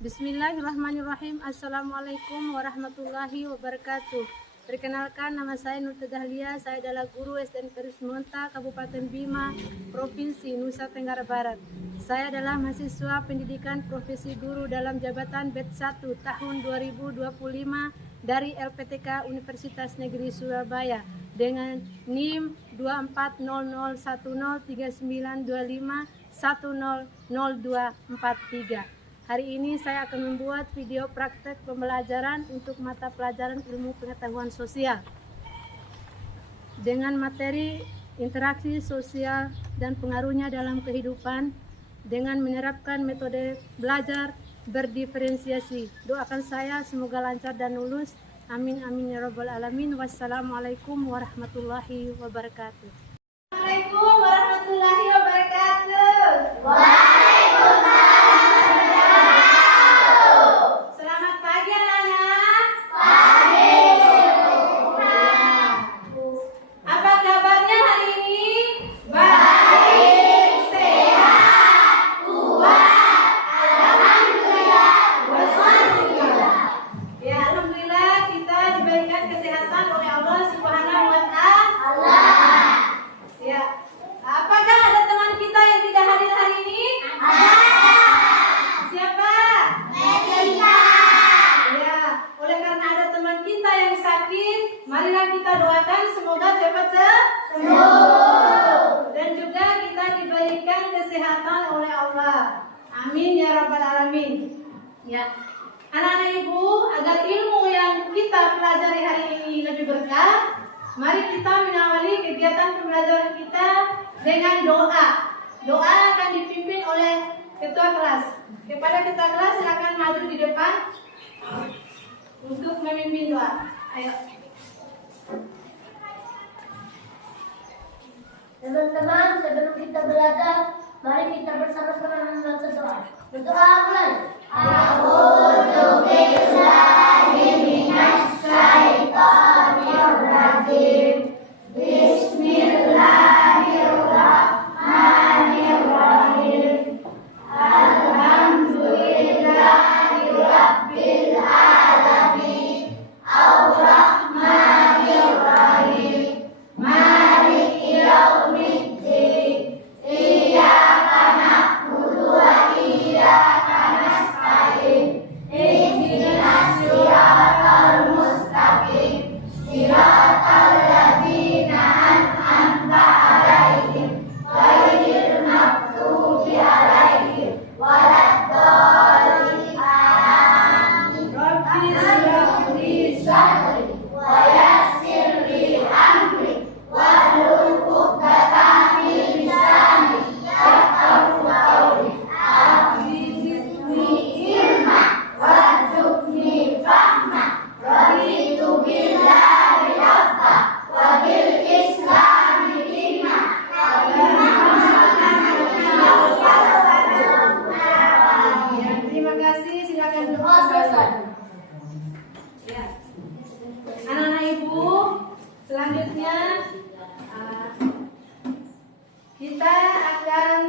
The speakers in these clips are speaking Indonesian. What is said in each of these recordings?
Bismillahirrahmanirrahim. Assalamualaikum warahmatullahi wabarakatuh. Perkenalkan, nama saya Nur Dahlia. Saya adalah guru SDN Petrus Monta, Kabupaten Bima, Provinsi Nusa Tenggara Barat. Saya adalah mahasiswa pendidikan profesi guru dalam jabatan BED 1 tahun 2025 dari LPTK Universitas Negeri Surabaya dengan NIM 2400103925100243. Hari ini saya akan membuat video praktek pembelajaran untuk mata pelajaran ilmu pengetahuan sosial dengan materi interaksi sosial dan pengaruhnya dalam kehidupan dengan menerapkan metode belajar berdiferensiasi. Doakan saya semoga lancar dan lulus. Amin amin ya rabbal alamin. Wassalamualaikum warahmatullahi wabarakatuh. Assalamualaikum warahmatullahi wabarakatuh. Selamat pagi anak-anak. Apa kabarnya hari ini? Baik, sehat, kuat, alhamdulillah, wassalam. Ya, alhamdulillah kita diberikan kesehatan oleh Allah Subhanahu wa Ta'ala. Ya. Apakah ada teman kita yang tidak hadir hari ini? Ada. Siapa? Melika. Ya, oleh karena ada teman kita yang sakit, marilah kita doakan semoga cepat sembuh. Dan juga kita diberikan kesehatan oleh Allah. Amin ya rabbal alamin. Ya. Anak-anak ibu, agar ilmu yang kita pelajari hari ini lebih berkah, mari kita mengawali kegiatan pembelajaran kita dengan doa. Doa akan dipimpin oleh ketua kelas. Kepada ketua kelas silakan maju di depan untuk memimpin doa. Ayo. Teman-teman, sebelum kita belajar, mari kita bersama-sama membaca doa. Berdoa mulai. A'udzu billahi minasy syaithanir rajim. Bismillahirrahmanirrahim. Alhamdulillahirabbil alamin. Ar-Rahmanir-Rahim. Maliki yaumiddin. Iyyaka na'budu wa iyyaka nasta'in. Ihdinas siratal mustaqim. Siratal ladzina an'amta 'alaihim ghairil maghdubi 'alaihim waladdallin. Amin. Rabbi shrah li sadri wa yassir li amri wahlul 'uqdatam min lisani yafqahu qawli. Zidni ilma warzuqni fahma. Raditu billahi rabba wa bil islami dina. Terima kasih, silakan Doa selesai. Ya. Anak-anak ibu, selanjutnya kita akan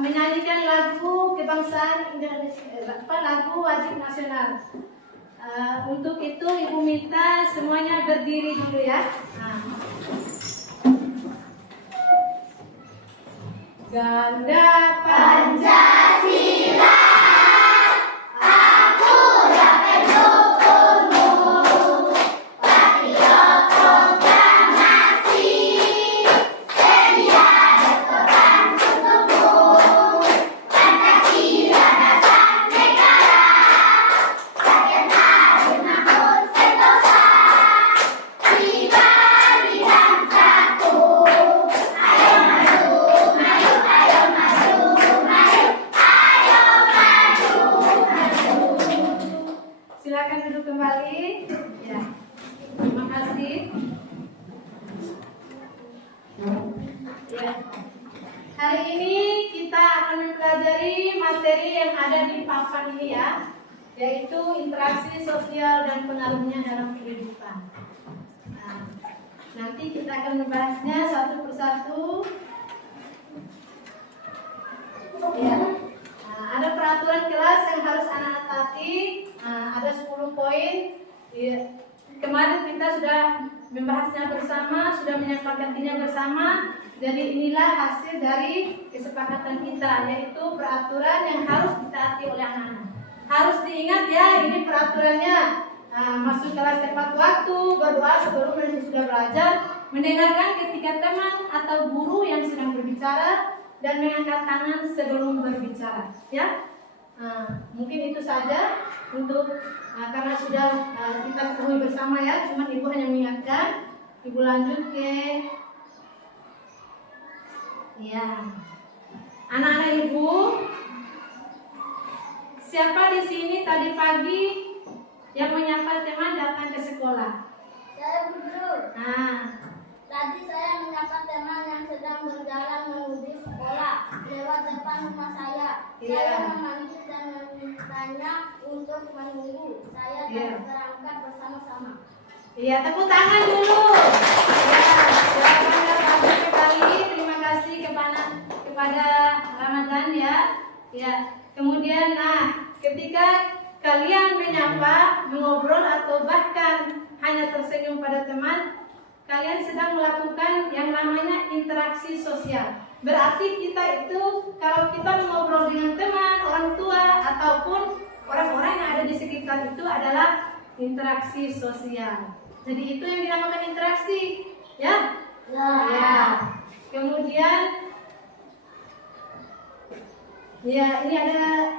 menyanyikan lagu kebangsaan Indonesia, lagu wajib nasional. Untuk itu ibu minta semuanya berdiri dulu ya. Ganda Pancasila. Silakan duduk kembali. Ya. Terima kasih. Ya. Hari ini kita akan mempelajari materi yang ada di papan ini ya, yaitu interaksi sosial dan pengaruhnya dalam kehidupan. Nanti kita akan membahasnya satu persatu. peraturan kelas yang harus anak-anak taati. Ada 10 poin. Kemarin kita sudah membahasnya bersama, sudah menyepakatinya bersama. Jadi inilah hasil dari kesepakatan kita, yaitu peraturan yang harus ditaati oleh anak-anak. Harus diingat ya, ini peraturannya. Masuk kelas tepat waktu, berdoa sebelum dan sesudah belajar, mendengarkan ketika teman atau guru yang sedang berbicara, dan mengangkat tangan sebelum berbicara. Ya, mungkin itu saja untuk karena sudah kita ketahui bersama ya. Cuma ibu hanya mengingatkan. Ibu lanjut ke ya, anak-anak ibu. Siapa di sini tadi pagi yang menyapa teman datang ke sekolah? Saya guru. Tadi saya menyapa teman yang sedang berjalan menuju sekolah lewat depan rumah saya. Iya. Saya memanggil dan memintanya untuk menunggu saya dan berangkat bersama-sama. Iya, tepuk tangan dulu. Ya, selamat sekali. Terima kasih kepada Ramadan ya. Ya, kemudian ketika kalian menyapa, mengobrol atau bahkan hanya tersenyum pada teman, kalian sedang melakukan yang namanya interaksi sosial. Berarti kita itu kalau kita mengobrol dengan teman, orang tua ataupun orang-orang yang ada di sekitar itu adalah interaksi sosial. Jadi itu yang dinamakan interaksi, ya? Ya. Kemudian ya, ini ada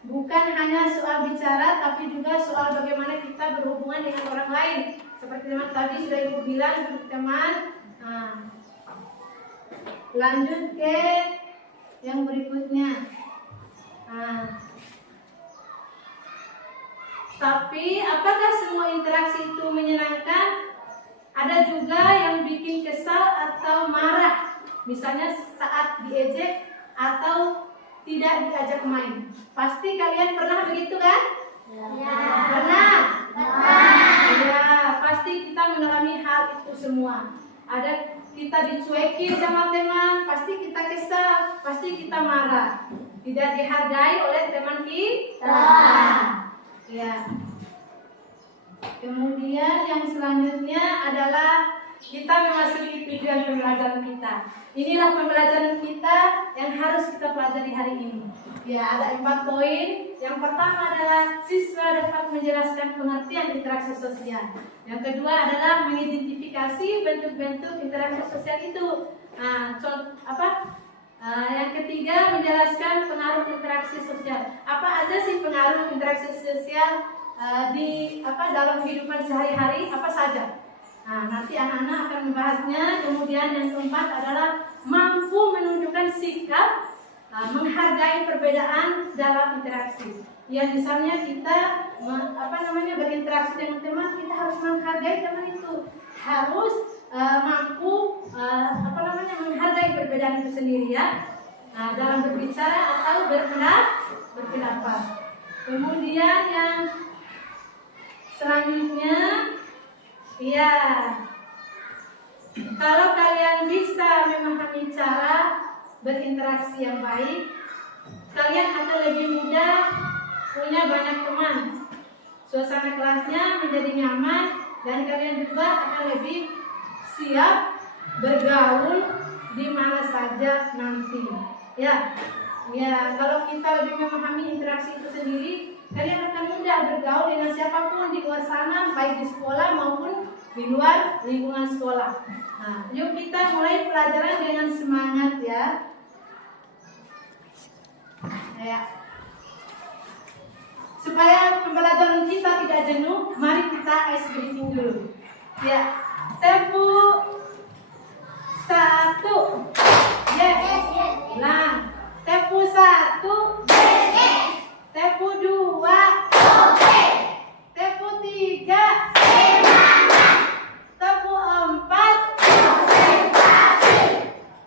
bukan hanya soal bicara tapi juga soal bagaimana kita berhubungan dengan orang lain. Seperti teman tadi sudah ibu bilang untuk teman. Lanjut ke yang berikutnya. Tapi apakah semua interaksi itu menyenangkan? Ada juga yang bikin kesal atau marah. Misalnya saat diejek atau tidak diajak main. Pasti kalian pernah begitu kan? Ya. Pernah? Ya, pasti kita mengalami hal itu semua. Ada kita dicuekin sama teman, pasti kita kesal, pasti kita marah. Tidak dihargai oleh teman kita. Ya. Kemudian yang selanjutnya adalah kita memasuki tujuan pembelajaran kita. Inilah pembelajaran kita yang harus kita pelajari hari ini. Ya, ada 4 poin. Yang pertama adalah siswa dapat menjelaskan pengertian interaksi sosial. Yang kedua adalah mengidentifikasi bentuk-bentuk interaksi sosial itu. Yang ketiga menjelaskan pengaruh interaksi sosial. Apa aja sih pengaruh interaksi sosial dalam kehidupan sehari-hari? Apa saja? Nanti anak-anak akan membahasnya. Kemudian yang keempat adalah mampu menunjukkan sikap menghargai perbedaan dalam interaksi. Ya, misalnya kita berinteraksi dengan teman, kita harus menghargai teman itu, harus mampu menghargai perbedaan itu sendiri ya. Dalam berbicara atau berpendapat. Kemudian yang selanjutnya, ya, kalau kalian bisa memahami cara berinteraksi yang baik, kalian akan lebih mudah punya banyak teman. Suasana kelasnya menjadi nyaman dan kalian juga akan lebih siap bergaul di mana saja nanti. Ya, kalau kita lebih memahami interaksi itu sendiri, kalian akan mudah bergaul dengan siapapun di luar sana, baik di sekolah maupun di luar lingkungan sekolah. Yuk kita mulai pelajaran dengan semangat ya. Supaya pembelajaran kita tidak jenuh, mari kita ice breathing dulu. Ya, tempo 1. Yes. Nah, tempo 1. Yes. Tempo 2. Oke. Tempo 3. Semangat. Tempo 4. Konsentrasi.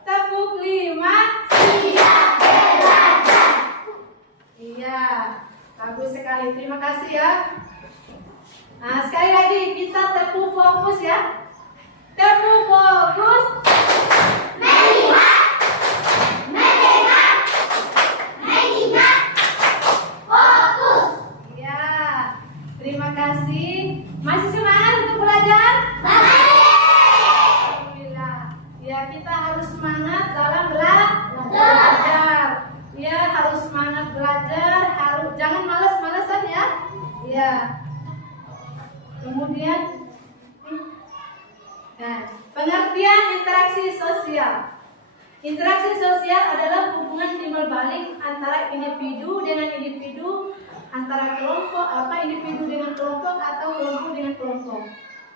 Tempo 5. Siap belajar. Iya, bagus sekali. Terima kasih ya. Sekali lagi kita tempo fokus ya. Tempo fokus. Melihat. Kemudian pengertian interaksi sosial. Interaksi sosial adalah hubungan timbal balik antara individu dengan individu, antara individu dengan kelompok atau kelompok dengan kelompok.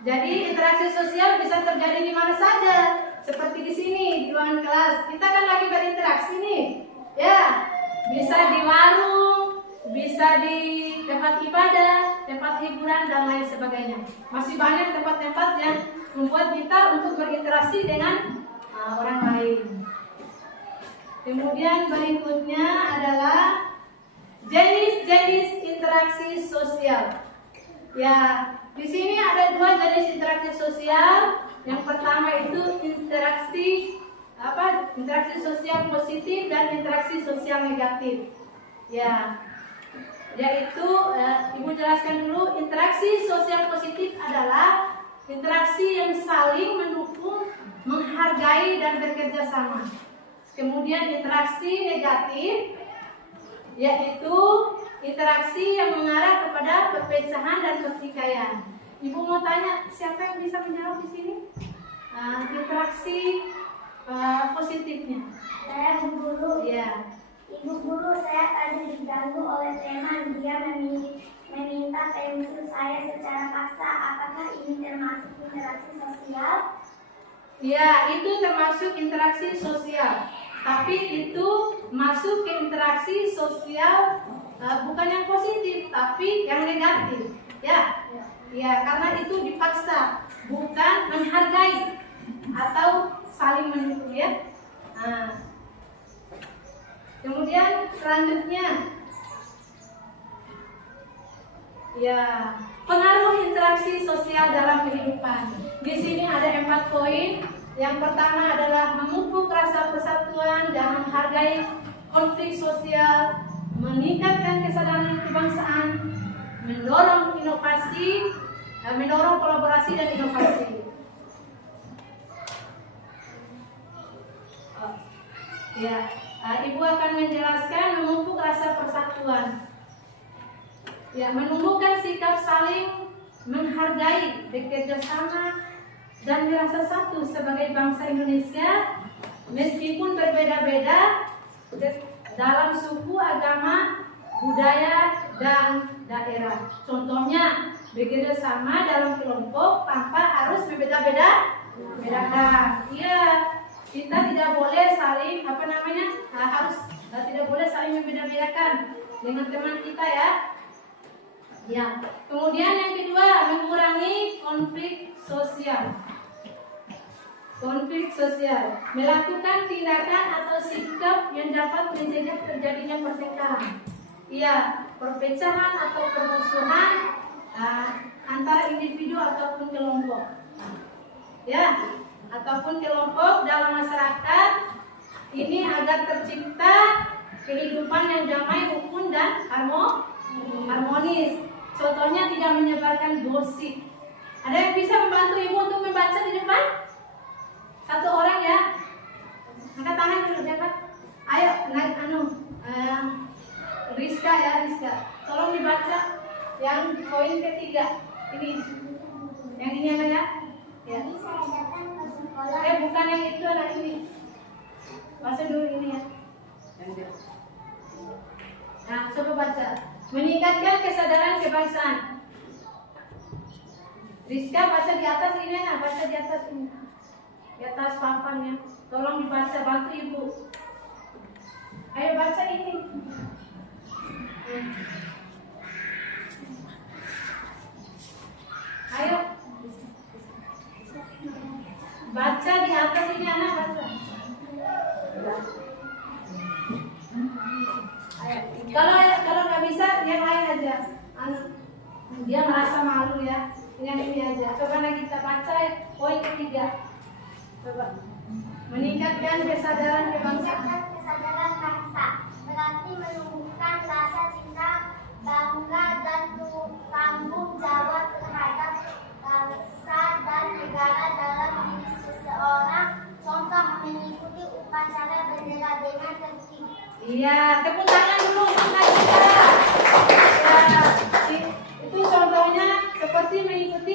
Jadi interaksi sosial bisa terjadi di mana saja. Seperti di sini di ruangan kelas, kita kan lagi berinteraksi nih, ya. Bisa di warung, bisa di tempat ibadah, tempat hiburan dan lain sebagainya. Masih banyak tempat-tempat yang membuat kita untuk berinteraksi dengan orang lain. Kemudian berikutnya adalah jenis-jenis interaksi sosial. Ya, di sini ada 2 jenis interaksi sosial. Yang pertama itu interaksi sosial positif dan interaksi sosial negatif. Ya, yaitu Ibu jelaskan dulu. Interaksi sosial positif adalah interaksi yang saling mendukung, menghargai dan bekerja sama. Kemudian interaksi negatif yaitu interaksi yang mengarah kepada perpecahan dan pertikaian. Ibu mau tanya, siapa yang bisa menjawab di sini? Interaksi positifnya. Saya Bu Guru. Ya. Ibu Guru, saya tadi diganggu oleh teman. Dia meminta pensil saya secara paksa. Apakah ini termasuk interaksi sosial? Ya, itu termasuk interaksi sosial. Tapi itu masuk ke interaksi sosial bukan yang positif, tapi yang negatif. Ya, ya, karena itu dipaksa, bukan menghargai atau saling mendukung, ya. Kemudian selanjutnya, ya, pengaruh interaksi sosial dalam kehidupan. Di sini ada 4 poin. Yang pertama adalah memupuk rasa persatuan dan menghargai konflik sosial, meningkatkan kesadaran kebangsaan, mendorong inovasi, mendorong kolaborasi dan inovasi. Ya, Ibu akan menjelaskan memupuk rasa persatuan. Ya, menumbuhkan sikap saling menghargai, bekerja sama dan merasa satu sebagai bangsa Indonesia meskipun berbeda-beda dalam suku, agama, budaya, dan daerah. Contohnya bekerja sama dalam kelompok tanpa harus bedakan. Iya, kita tidak boleh saling tidak boleh saling membeda-bedakan dengan teman kita, ya. Ya. Kemudian yang kedua, mengurangi konflik sosial. Konflik sosial, melakukan tindakan atau sikap yang dapat mencegah terjadinya pertengkaran. Iya, perpecahan atau permusuhan antara individu ataupun kelompok. Ya, ataupun kelompok dalam masyarakat ini agar tercipta kehidupan yang damai, rukun dan harmonis. Contohnya tidak menyebarkan gosip. Ada yang bisa membantu Ibu untuk membaca di depan? 1 orang, ya. Angkat tangan dulu, siapa? Ayo, Rizka, ya, Rizka. Tolong dibaca yang poin ketiga. Ini. Yang ini apa, ya? Ya. Tadi saya datang ke sekolah. Bukan yang itu, anak ini. Baca dulu ini, ya. Nah, coba baca. Meningkatkan kesadaran kebangsaan. Rizka, baca di atas ini, baca di atas ini. Di atas papannya. Tolong dibaca, bantu Ibu. Ayo baca ini. Ayo. Baca di atas ini, anak, baca. Kalau nggak bisa, yang lain aja. Dia merasa malu, ya. Yang ini aja. Coba kita baca poin ketiga. Coba. Meningkatkan kesadaran kebangsaan. Meningkatkan kesadaran bangsa berarti menumbuhkan rasa cinta, bangga dan tanggung jawab terhadap bangsa dan negara dalam diri seseorang. Contoh, mengikuti upacara bendera dengan tertib. Iya, tepuk tangan dulu untuk Najila. Ya, itu contohnya seperti mengikuti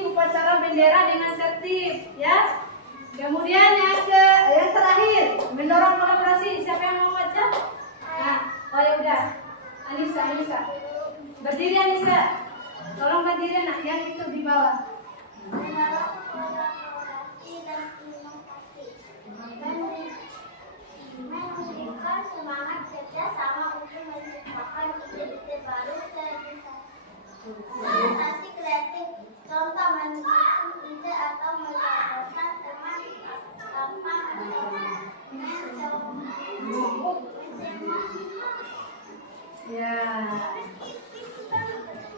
bendera dengan tertib, ya. Kemudian yang terakhir, mendorong kolaborasi. Siapa yang mau baca? Nah, oh ya udah. Anissa. Berdiri Anissa. Tolong berdiri nak, yang itu di bawah. Mendorong kolaborasi dan inovasi. Memberikan semangat kerja sama untuk menciptakan ide-ide baru sensasi kreatif. Contoh mendukung ide atau melaporkan teman tanpa Ya.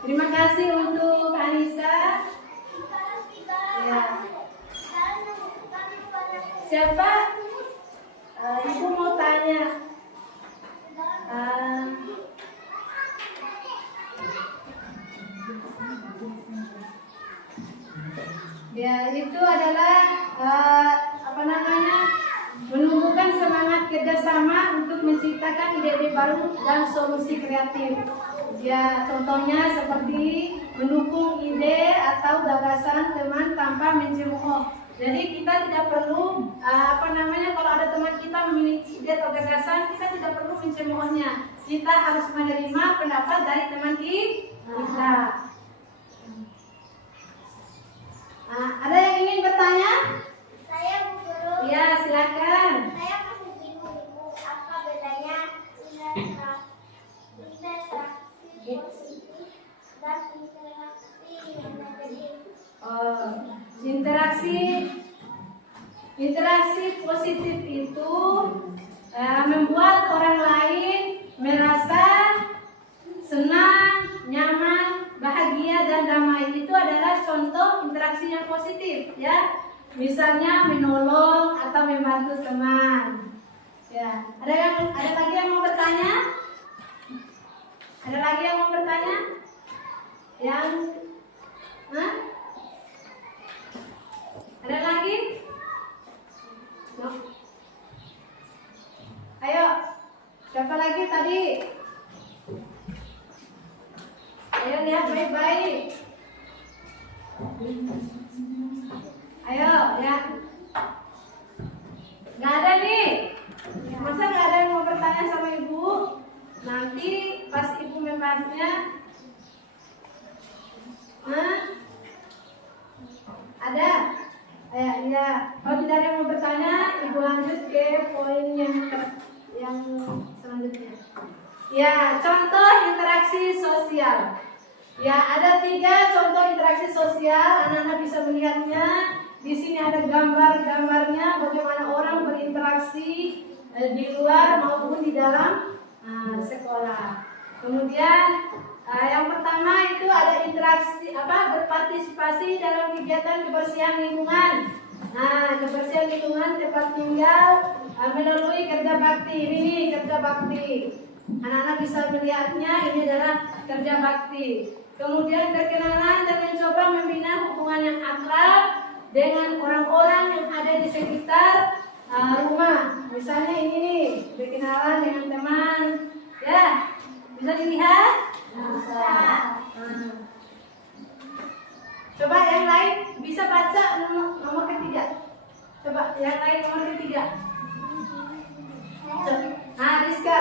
Terima kasih untuk Anissa. Ya. Siapa? Ibu mau tanya. Ya, itu adalah menumbuhkan semangat kerjasama untuk menciptakan ide-ide baru dan solusi kreatif. Ya, contohnya seperti mendukung ide atau gagasan teman tanpa mencemooh. Jadi kita tidak perlu kalau ada teman kita memiliki ide atau gagasan, kita tidak perlu mencemoohnya. Kita harus menerima pendapat dari teman kita. Ada yang ingin bertanya? Saya Bu Guru. Ya, silakan. Saya masih bingung Bu, apa bedanya interaksi positif dan interaksi yang negatif? Interaksi positif itu membuat orang lain merasa senang, nyaman, bahagia dan damai. Itu adalah contoh interaksi yang positif, ya. Misalnya menolong atau membantu teman. Ya, ada lagi yang mau bertanya? Ada lagi yang mau bertanya? Ada lagi? No. Ayo, siapa lagi tadi? Ayo lihat baik-baik. Ayo, ya. Gak ada nih. Masa gak ada yang mau bertanya sama ibu? Nanti pas ibu membahasnya, ada? Ya. Kalau tidak ada yang mau bertanya, ibu lanjut ke poin yang selanjutnya. Ya, contoh interaksi sosial. Ya, ada 3 contoh interaksi sosial. Anak-anak bisa melihatnya. Di sini ada gambarnya bagaimana orang berinteraksi di luar maupun di dalam sekolah. Kemudian yang pertama itu ada interaksi berpartisipasi dalam kegiatan kebersihan lingkungan. Kebersihan lingkungan tempat tinggal melalui kerja bakti. Ini kerja bakti. Anak-anak bisa melihatnya, ini adalah kerja bakti. Kemudian berkenalan dan mencoba membina hubungan yang akrab dengan orang-orang yang ada di sekitar rumah. Misalnya ini nih, berkenalan dengan teman. Ya, bisa dilihat? Bisa. Coba yang lain bisa baca nomor ketiga. Coba yang lain nomor ketiga. Rizka.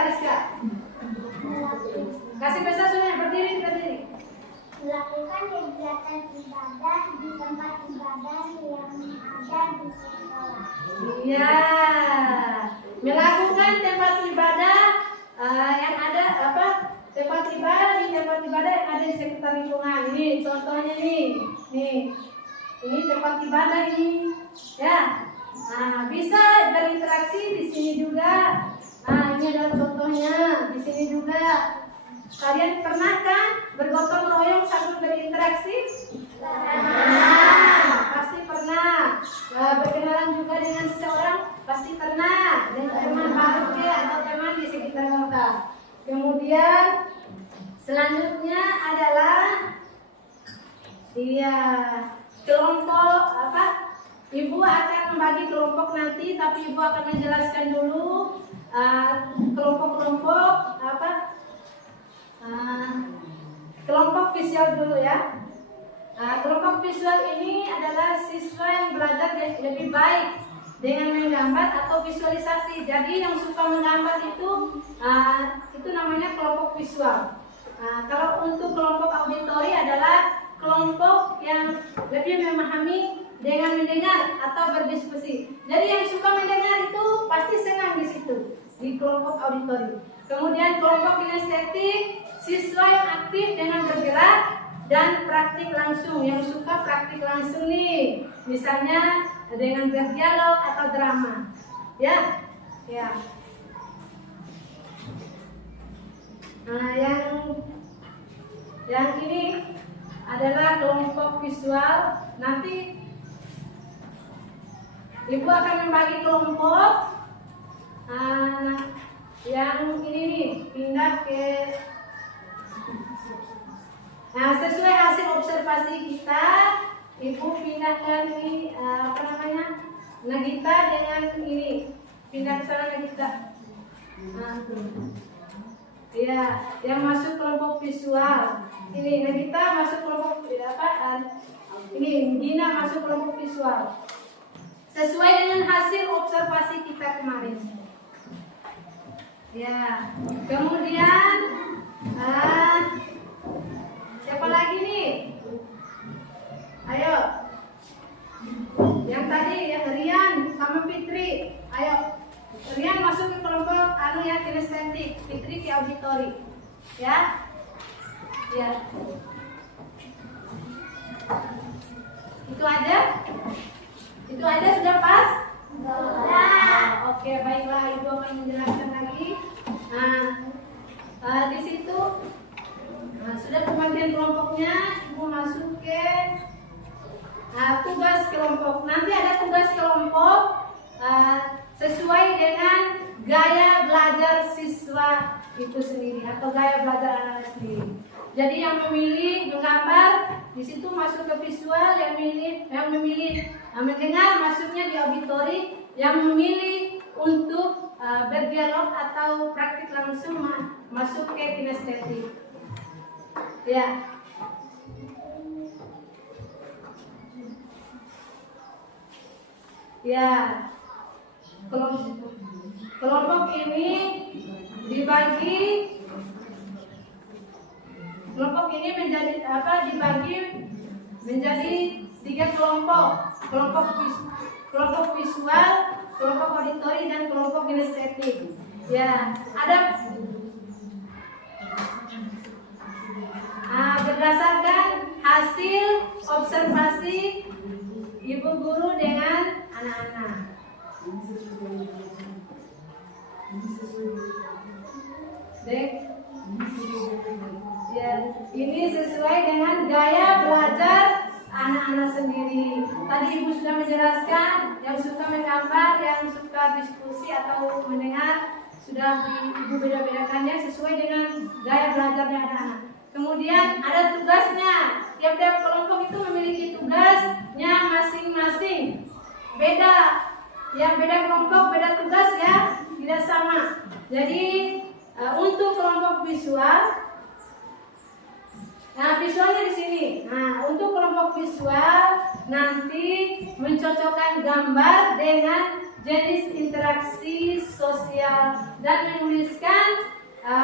Kasih pesan sudah berdiri. Melakukan kegiatan ibadah di tempat ibadah yang ada di sekolah. Iya, melakukan tempat ibadah yang ada tempat ibadah yang ada di sekitar lingkungan. Ini contohnya nih, ini tempat ibadah ini, ya. Bisa berinteraksi di sini juga. Ini adalah contohnya di sini juga. Kalian pernah kan bergotong royong sambil berinteraksi? Pasti pernah. Berkenalan juga dengan seseorang pasti pernah, dengan teman baru atau teman di sekitar kita. Kemudian selanjutnya adalah kelompok Ibu akan membagi kelompok nanti, tapi Ibu akan menjelaskan dulu kelompok-kelompok kelompok visual dulu ya. Kelompok visual ini adalah siswa yang belajar lebih baik dengan menggambar atau visualisasi. Jadi yang suka menggambar itu namanya kelompok visual. Kalau untuk kelompok auditori adalah kelompok yang lebih memahami dengan mendengar atau berdiskusi. Jadi yang suka mendengar itu pasti senang di situ, di kelompok auditori. Kemudian kelompok kinestetik, siswa yang aktif dengan bergerak dan praktik langsung, yang suka praktik langsung nih, misalnya dengan berdialog atau drama, ya. Nah, yang ini adalah kelompok visual. Nanti Ibu akan membagi kelompok. Yang ini nih pindah ke. Nah, sesuai hasil observasi kita, Ibu pindahkan ini Nagita dengan ini, pindah ke sana Nagita. Ya, yang masuk kelompok visual. Ini Nagita masuk kelompok ini Gina masuk kelompok visual. Sesuai dengan hasil observasi kita kemarin. Ya, kemudian siapa lagi nih? Ayo. Yang tadi yang Rian sama Fitri. Ayo. Rian masuk ke kelompok kinestetik, Fitri ke auditori. Ya. Ya. Itu aja? Itu aja sudah pas? Sudah. Oke, baiklah, Ibu akan menjelaskan lagi. Di situ sudah pembagian kelompoknya. Ibu masuk ke tugas kelompok. Nanti ada tugas kelompok sesuai dengan gaya belajar siswa itu sendiri atau gaya belajar anak-anak sendiri. Jadi yang memilih menggambar di situ masuk ke visual, yang memilih mendengar masuknya di auditori, yang memilih untuk berdialog atau praktik langsung masuk ke kinestetik. Ya. Ya. Kelompok ini dibagi menjadi 3 kelompok. Kelompok visual, kelompok auditori, dan kelompok kinestetik. Ya, ada berdasarkan hasil observasi ibu guru dengan anak-anak. Ya, ini sesuai dengan gaya belajar anak-anak sendiri. Tadi Ibu sudah menjelaskan, yang suka menggambar, yang suka diskusi atau mendengar, sudah Ibu beda-bedakannya sesuai dengan gaya belajarnya anak-anak. Kemudian ada tugasnya. Tiap-tiap kelompok itu memiliki tugasnya masing-masing. Beda. Yang beda kelompok, beda tugas ya, tidak sama. Jadi untuk kelompok visual, visualnya di sini. Nah, untuk kelompok visual nanti mencocokkan gambar dengan jenis interaksi sosial dan menuliskan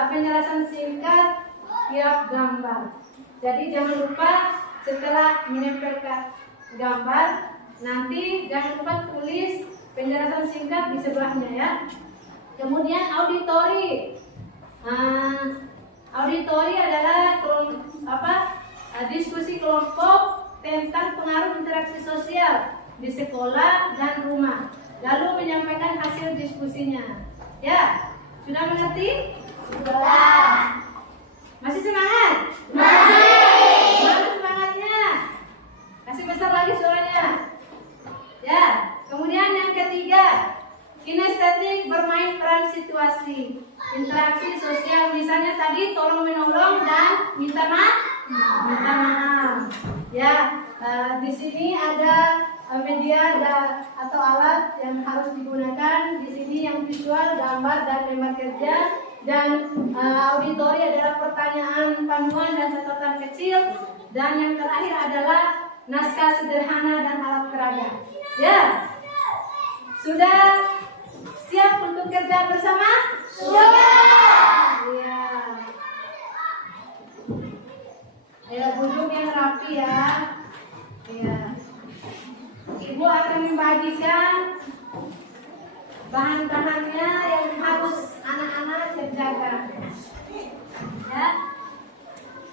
penjelasan singkat tiap gambar. Jadi jangan lupa setelah menempelkan gambar, nanti jangan lupa tulis penjelasan singkat di sebelahnya ya. Kemudian auditori. Auditori adalah diskusi kelompok tentang pengaruh interaksi sosial di sekolah dan rumah. Lalu menyampaikan hasil diskusinya. Ya, sudah mengerti? Sudah. Masih semangat? Masih. Mana semangatnya? Kasih besar lagi suaranya. Ya, kemudian yang ketiga, kinestetik bermain peran situasi, interaksi sosial, misalnya tadi tolong menolong dan minta maaf. Ya, di sini ada media atau alat yang harus digunakan. Di sini yang visual, gambar dan lembar kerja. dan auditori adalah pertanyaan panduan dan catatan kecil, dan yang terakhir adalah naskah sederhana dan alat peraga. Ya, sudah siap untuk kerja bersama? Sudah. Ya. Ayo duduk yang rapi ya. Ya. Ibu akan membagikan bahan-bahannya yang harus anak-anak kerjakan. Ya.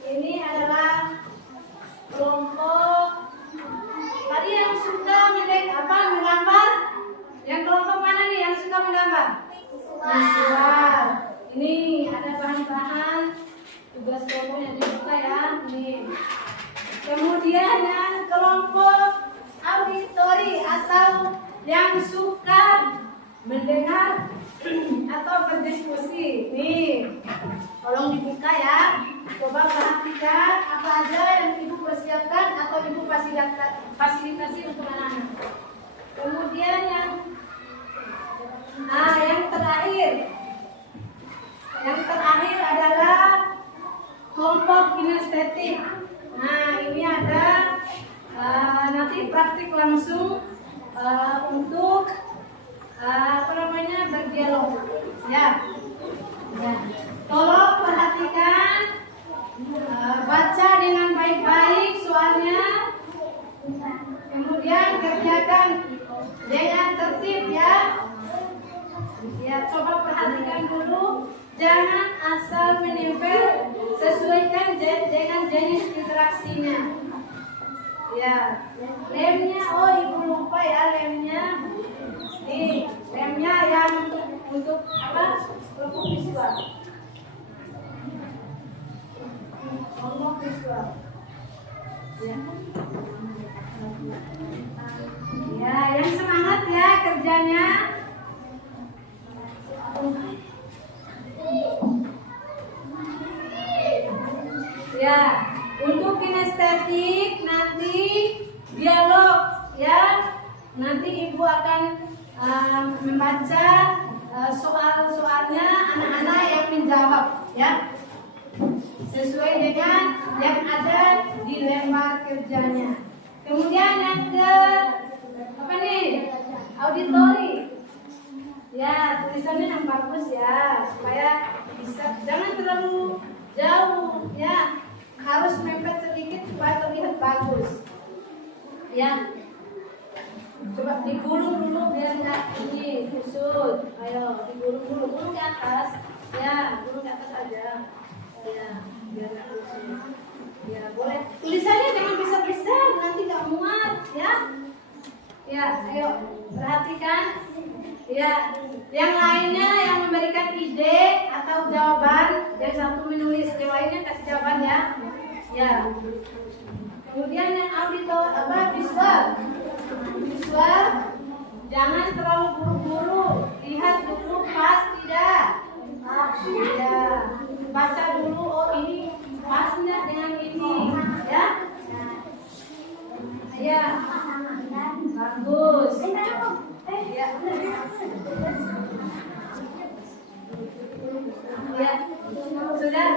Ini adalah kelompok. Tadi yang suka menggambar? Yang kelompok mana nih yang suka menggambar? Visual. Ini ada bahan-bahan tugas kelompok yang dibuka ya. Ini. Kemudian yang kelompok auditori atau yang suka mendengar atau berdiskusi. Nih, tolong dibuka ya. Coba perhatikan apa aja yang ibu persiapkan atau ibu fasilitasi untuk anak-anak. Kemudian yang terakhir adalah kelompok kinestetik. Nah, ini ada nanti praktik langsung untuk berdialog. Ya. Tolong perhatikan, baca dengan baik-baik soalnya, kemudian kerjakan dengan tertib ya. Ya, coba perhatikan dulu, jangan asal menempel, sesuaikan dengan jenis interaksinya. Ya, lemnya, oh ibu lupa ya lemnya. Nih, lemnya yang untuk apa? Kelompok visual. Kelompok visual. Ya. Ya, yang semangat ya kerjanya. Ya, untuk kinestetik nanti dialog ya. Nanti ibu akan membaca soal-soalnya, anak-anak yang menjawab ya. Sesuai dengan yang ada di lembar kerjanya. Kemudian yang ke apa nih? Auditori. Ya, tulisannya yang bagus ya, supaya bisa, jangan terlalu jauh ya, harus mepet sedikit supaya terlihat bagus. Ya, coba digulung dulu biar nggak ini kusut. Ayo digulung dulu, gulung ke atas. Ya, gulung ke atas aja. Ya, biar nggak kusut. Ya, boleh. Tulisannya jangan besar-besar, nanti nggak muat ya. Ya, ayo perhatikan. Ya, yang lainnya yang memberikan ide atau jawaban, yang satu menulis, yang lainnya kasih jawaban ya. Ya. Kemudian yang auditor visual, jangan terlalu buru-buru, lihat dulu pas tidak. Ya, baca dulu, oh ini pas nggak dengan ini, ya. Ya, bagus. Ya. Ya, sudah.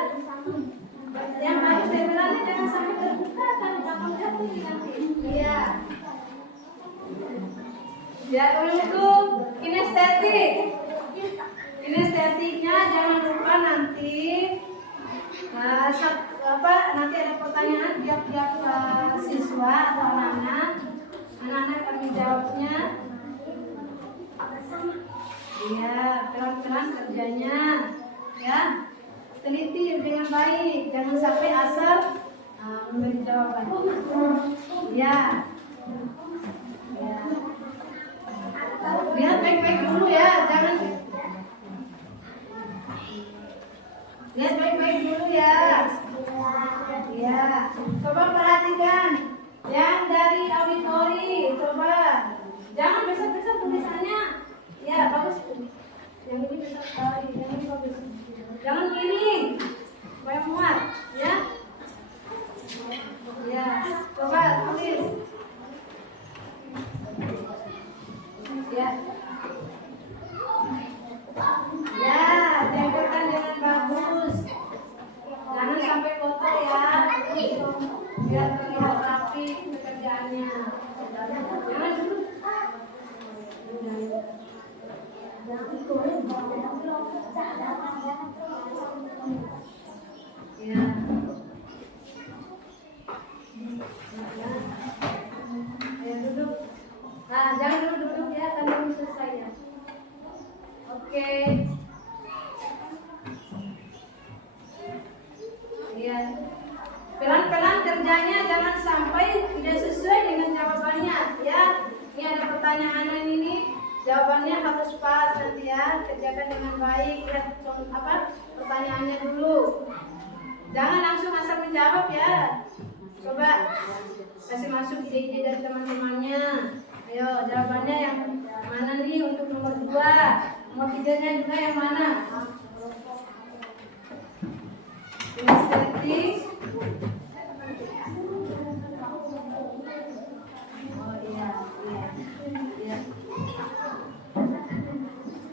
Yang harus tempelannya jangan sampai terbuka, kan gampang jatuh nanti. Iya. Ya, untuk kinestetik. Kinestetiknya jangan lupa nanti nanti ada pertanyaan tiap-tiap siswa atau anak-anak akan menjawabnya. Iya, pelan-pelan kerjanya, ya. Teliti dengan baik, jangan sampai asal memberi jawaban. Ya. Ya. Lihat baik-baik dulu ya, jangan. Lihat baik-baik dulu ya. Ya. Coba perhatikan yang dari auditori, coba. Jangan besar-besar tulisannya. Ya, bagus. Yang ini besar sekali, yang ini bagus. Jangan gini, supaya muat, ya. Ya, coba tulis. Ya. Ya, tempelkan dengan kerjanya jangan sampai tidak sesuai dengan jawabannya ya. Ini ada pertanyaan ini, jawabannya harus pas nanti ya. Kerjakan dengan baik. Lihat pertanyaannya dulu. Jangan langsung asal menjawab ya. Coba kasih masuk ide-ide dari teman-temannya. Ayo, jawabannya yang mana nih untuk nomor 2? Nomor 3-nya juga yang mana? Kinestetik. Oh iya.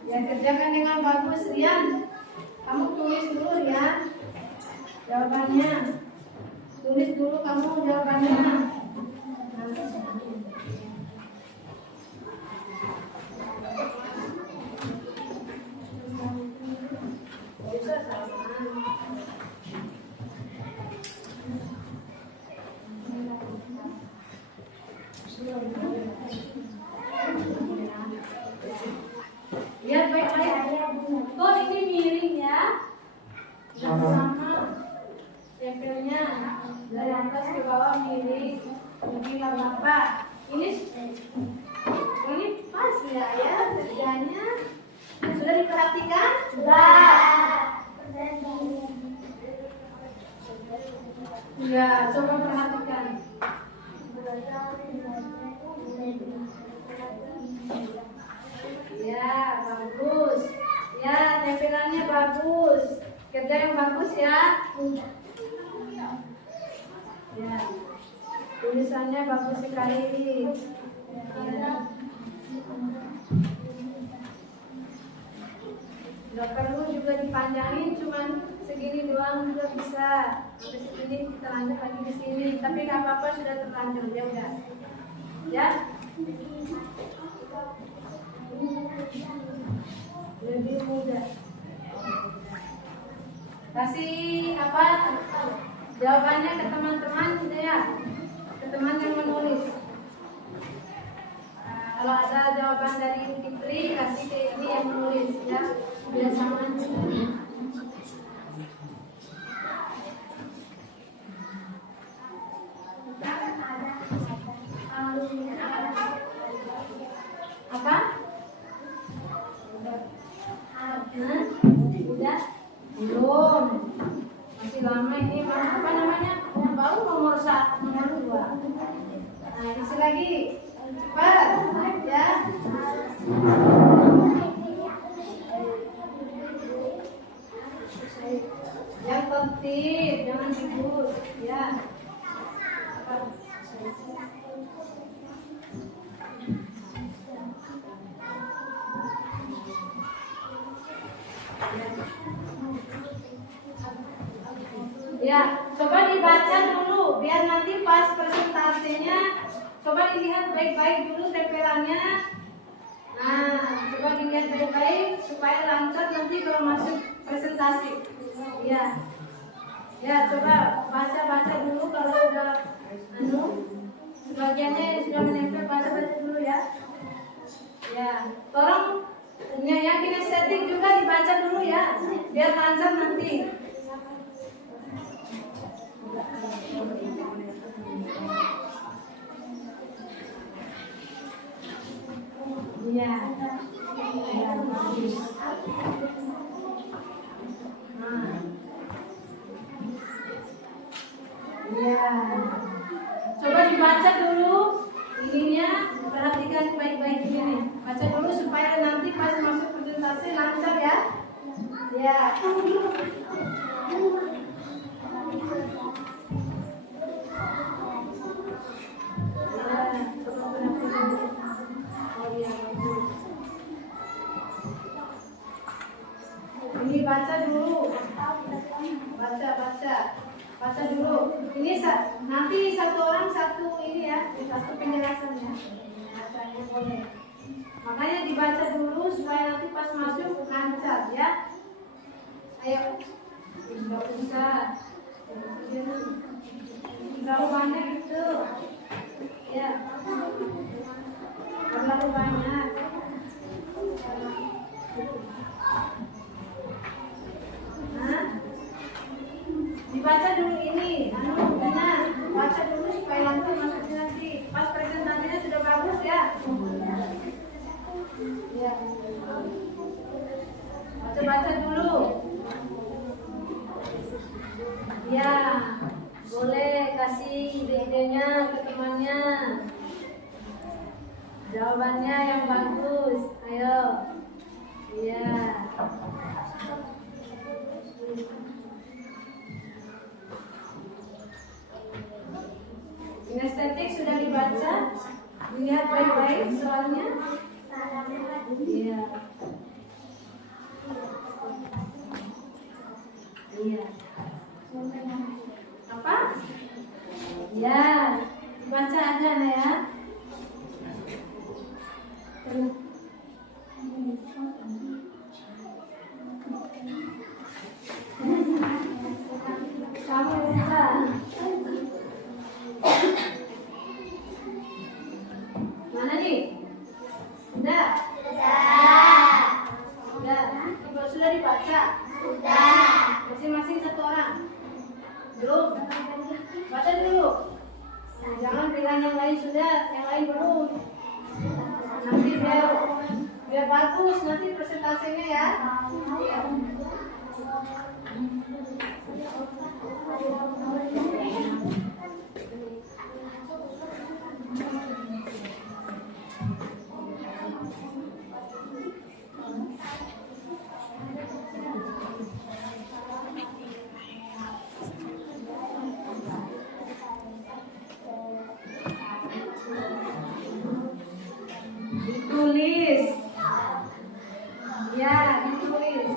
Ya, kerjakan dengan bagus, Rian. Kamu tulis dulu ya jawabannya. Tulis dulu kamu jawabannya. Lihat baik-baik. Oh, ini miring ya. Sama tempelnya dari atas ke bawah miring. Mungkin apa? Ini pas ya kerjanya. Sudah diperhatikan? Sudah. Ya, coba perhatikan. Ya, bagus. Ya, tempelannya bagus. Kerja yang bagus ya. Ya, tulisannya bagus sekali. Ya. Nggak perlu juga dipanjangin, cuman segini doang juga bisa. Sampai segini kita lanjut lagi di sini. Tapi nggak apa-apa, sudah terlanjur ya udah. Ya. Lebih mudah. Kasih jawabannya ke teman-teman ya, ke teman yang menulis. Kalau ada jawaban dari Fitri, kasih ke ini yang menulis ya, biar sama. Apa? Udah? Belum. Masih lama ini. Apa namanya? Yang baru nomor 1, nomor 2. Nah, isi lagi. Cepat. Ya. Yang tertib, jangan ribut. Ya. Ya, coba dibaca dulu biar nanti pas presentasinya coba dilihat baik-baik dulu tempelannya. Nah, coba dilihat baik-baik supaya lancar nanti kalau masuk presentasi. Ya. Ya, coba baca-baca dulu kalau sudah sebagiannya yang sudah menempel baca-baca dulu ya. Ya, tolong yang kinestetik juga dibaca dulu ya biar lancar nanti. Iya. Ya, bagus. Iya. Coba dibaca dulu ininya, perhatikan baik-baik ini. Baca dulu supaya nanti pas masuk presentasi lancar ya. Ya. Ini baca dulu. Baca dulu. Ini nanti satu orang satu ini ya, satu penjelasan ya. Bacanya boleh. Makanya dibaca dulu supaya nanti pas masuk lancar ya. Ayo. Enggak usah. Terlalu banyak itu. Ya. Terlalu banyak. Dibaca dulu ini, baca Jawabannya yang bagus. Ayo. Iya. Kinestetik sudah dibaca? Lihat baik-baik soalnya. Iya. Iya. Apa? Ya, baca aja ya. Kamu bisa. Mana nih? Sudah? Sudah. Sudah dibaca? Masing-masing satu orang. Belum? Baca dulu. Jangan bilang yang lain sudah, yang lain belum. Nanti biar bagus nanti presentasinya ya. Ditulis. Ya, ditulis.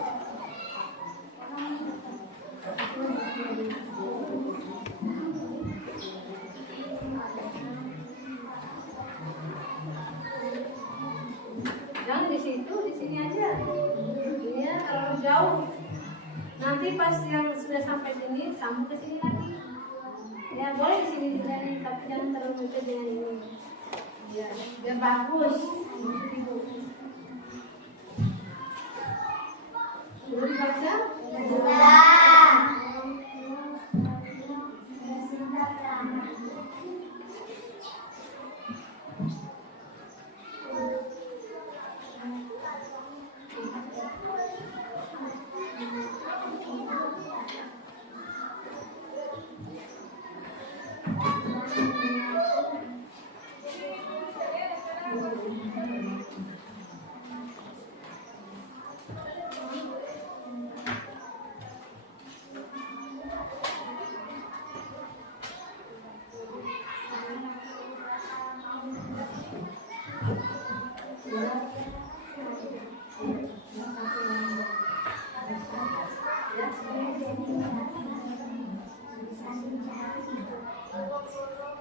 Jangan di situ, di sini aja. Iya, terlalu jauh. Nanti pas yang sudah sampai sini, sambung ke sini lagi. Ya, boleh di sini dijalanin, tapi jangan terlalu dekat dengan ini. Ya, biar bagus. Sudah dibaca?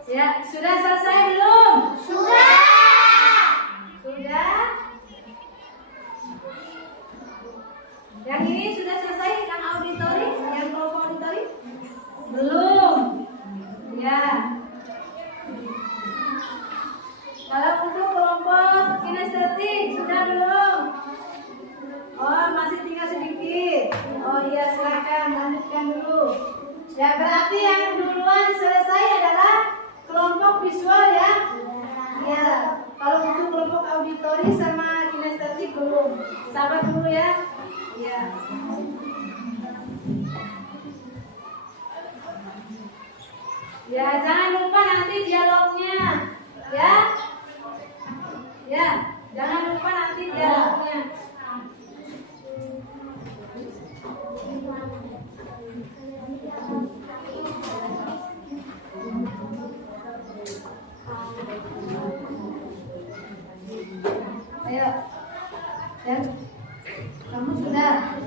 Ya, sudah selesai belum? Sudah. Yang ini sudah selesai, yang auditori, yang kelompok auditori? Belum. Ya. Kalau untuk kelompok kinestetik sudah belum? Oh, masih tinggal sedikit. Oh iya, silakan lanjutkan dulu. Ya, berarti yang duluan selesai adalah kelompok visual ya. Ya, kalau untuk kelompok auditori sama kinestetik belum. Sabar dulu ya. Ya. Ya, jangan lupa nanti dialognya. Ya. Ya, jangan lupa nanti dialognya. Ayo, ya, kamu sudah.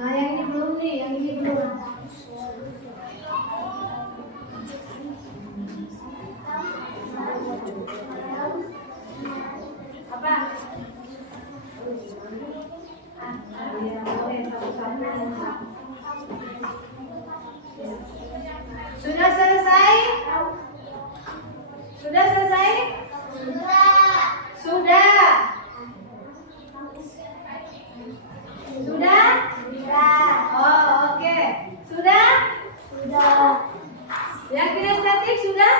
Nah, yang ini belum nih, yang ini belum. Apa? Ya, boleh satu-satu. Sudah selesai? Sudah selesai? Sudah. Sudah? Oh, oke. Sudah? Yang kinestetik sudah?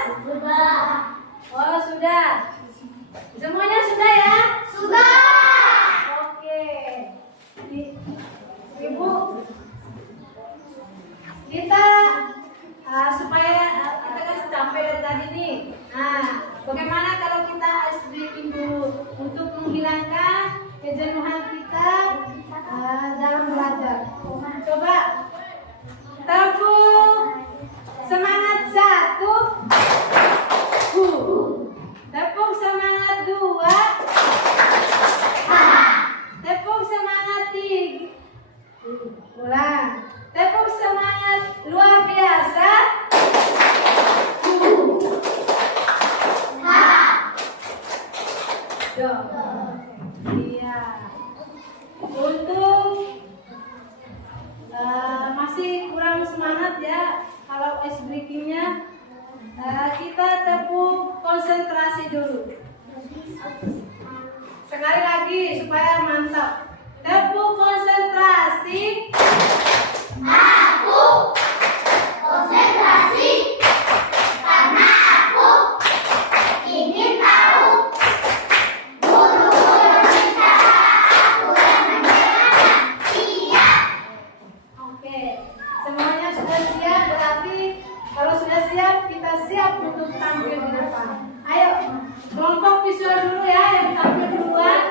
Oh, sudah. Semuanya sudah ya? Oke. Ibu, kita supaya kita kan sampai dari tadi nih. Nah, bagaimana kalau kita ice breaking dulu? belajar. Coba tepuk semangat 1. Tepuk semangat 2. Tepuk semangat 3. Ulang. Tepuk semangat luar biasa. Iya. Untuk masih kurang semangat ya kalau ice breakingnya, kita tepuk konsentrasi dulu. Sekali lagi supaya mantap. Tepuk konsentrasi. Aku konsentrasi karena aku ingin tahu guru-guru bicara aku yang mendengarkan. Siap. Oke, semuanya sudah siap, berarti kalau sudah siap kita siap untuk tampil di depan. Ayo, kelompok visual dulu ya yang tampil duluan.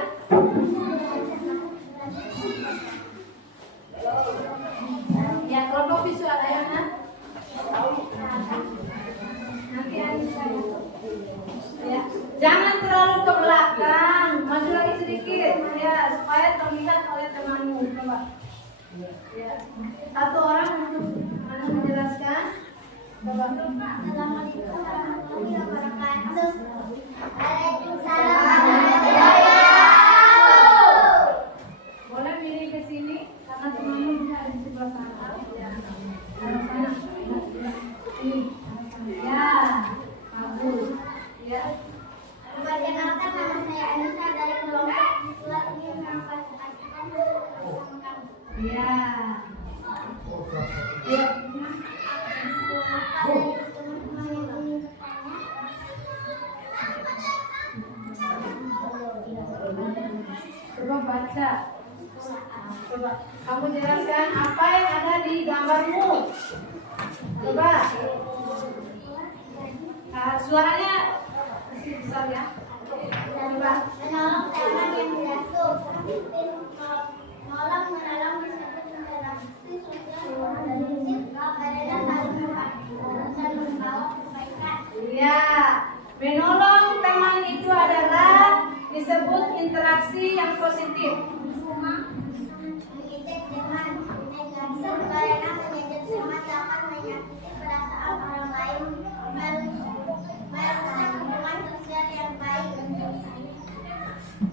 Ya, kelompok visual ayo nak. Nanti Anissa ya. Jangan terlalu ke belakang, maju lagi sedikit ya supaya terlihat oleh temanmu. Coba. Ya. Satu orang untuk menjelaskan. Coba. Assalamualaikum warahmatullahi wabarakatuh. Waalaikumsalam warahmatullahi wabarakatuh. Boleh pilih ke sini karena temanmu bisa di sebelah sana. Ya. Sana. Ini. Ya. Bagus. Ya. Perkenalkan, nama saya Anissa dari kelompok visual ingin mempresentasikan bersama kamu. Ya. Ya. Coba baca. Coba kamu jelaskan apa yang ada di gambarmu. Coba. Suaranya masih besar ya. Coba. Menolong teman yang jatuh, menolong disebut interaksi sosial dari karena saling membawa kebaikan. Ya, menolong teman itu adalah disebut interaksi yang positif. Mengejek teman negatif karena mengejek teman dapat menyakiti perasaan orang lain, merusak hubungan sosial yang baik.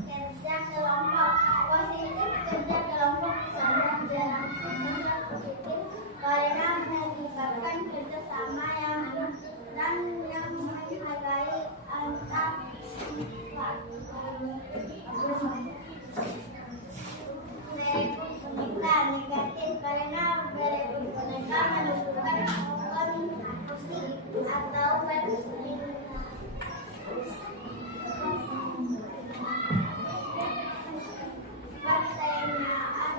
Kerja kelompok positif, kerja kelompok bisa berinteraksi sosial positif karena menyebabkan kerjasama yang menghargai antar sifat. Kita negatif karena mereka menunjukkan konflik atau perselingkuhan.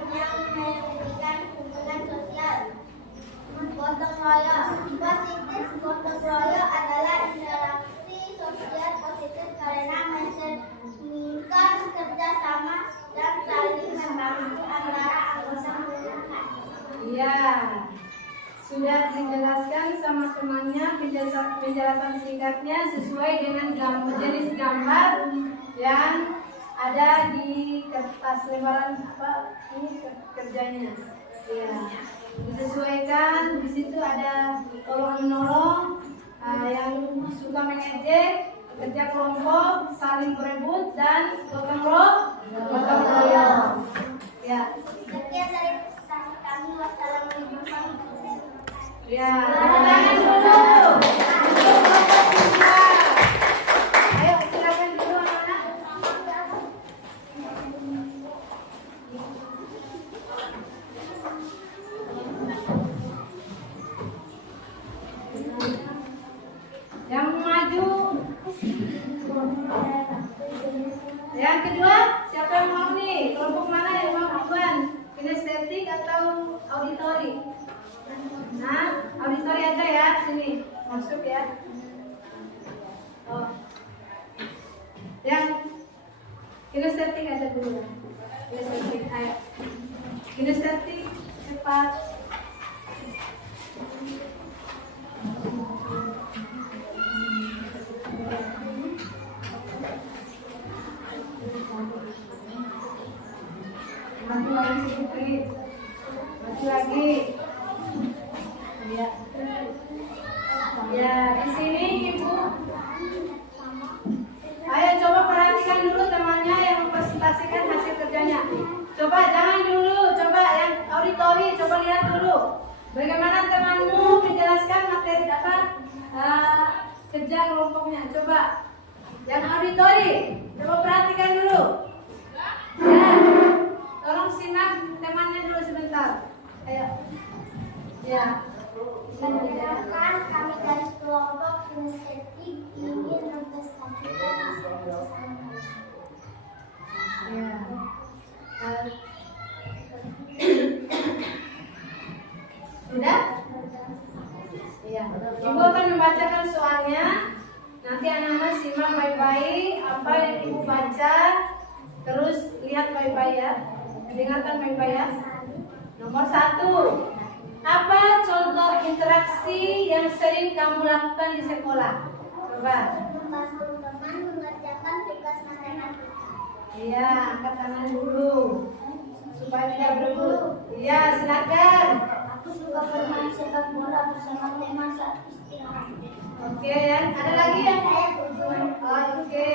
Yang merugikan hubungan sosial. Gotong royong positif. Gotong royong adalah interaksi sosial positif karena mencerminkan kerjasama dan saling membantu antara anggota masyarakat. Iya. Sudah dijelaskan sama temannya penjelasan singkatnya sesuai dengan jenis gambar yang ada di kertas lembaran apa ini kerjanya. Ya, disesuaikan. Di situ ada tolong menolong, yang suka mengejek, kerja kelompok, saling berebut dan gotong royong. Ya. Sekian dari presentasi kami. Wassalamualaikum warahmatullahi wabarakatuh. Ya, tangan dulu. Untuk kelompok tiga. Ayo silakan dulu anak-anak. Yang maju. Yang kedua, siapa yang mau nih? Kelompok mana yang mau duluan? Kinestetik atau auditori? Nah, auditori aja ya, sini masuk ya. Oh, yang kinestetik aja dulu ya. Kinestetik, ayo. Kinestetik cepat. Maju lagi si Putri. Maju lagi. Ya. Ya, di sini Ibu. Ayo coba perhatikan dulu temannya yang mempresentasikan hasil kerjanya. Coba jangan dulu, coba yang auditori, coba lihat dulu. Bagaimana temanmu menjelaskan materi apa kerja kelompoknya. Coba yang auditori, coba perhatikan dulu. Ya, tolong simak temannya dulu sebentar. Ayo. Ya. Perkenalkan, kami dari kelompok kinestetik ingin mempresentasikan hasil kerja kami. Ya. Sudah? Iya. Ibu akan membacakan soalnya. Nanti anak-anak simak baik-baik apa yang Ibu baca. Terus lihat baik-baik ya. Dengarkan baik-baik ya. Nomor 1. Apa contoh interaksi yang sering kamu lakukan di sekolah? Coba. Membantu teman mengerjakan tugas matematika. Iya, angkat tangan dulu supaya tidak berebut. Iya, silakan. Aku suka bermain sepak bola bersama teman saat istirahat. Oke, ya. Ada lagi ya? Saya tujuan. Oh, oke.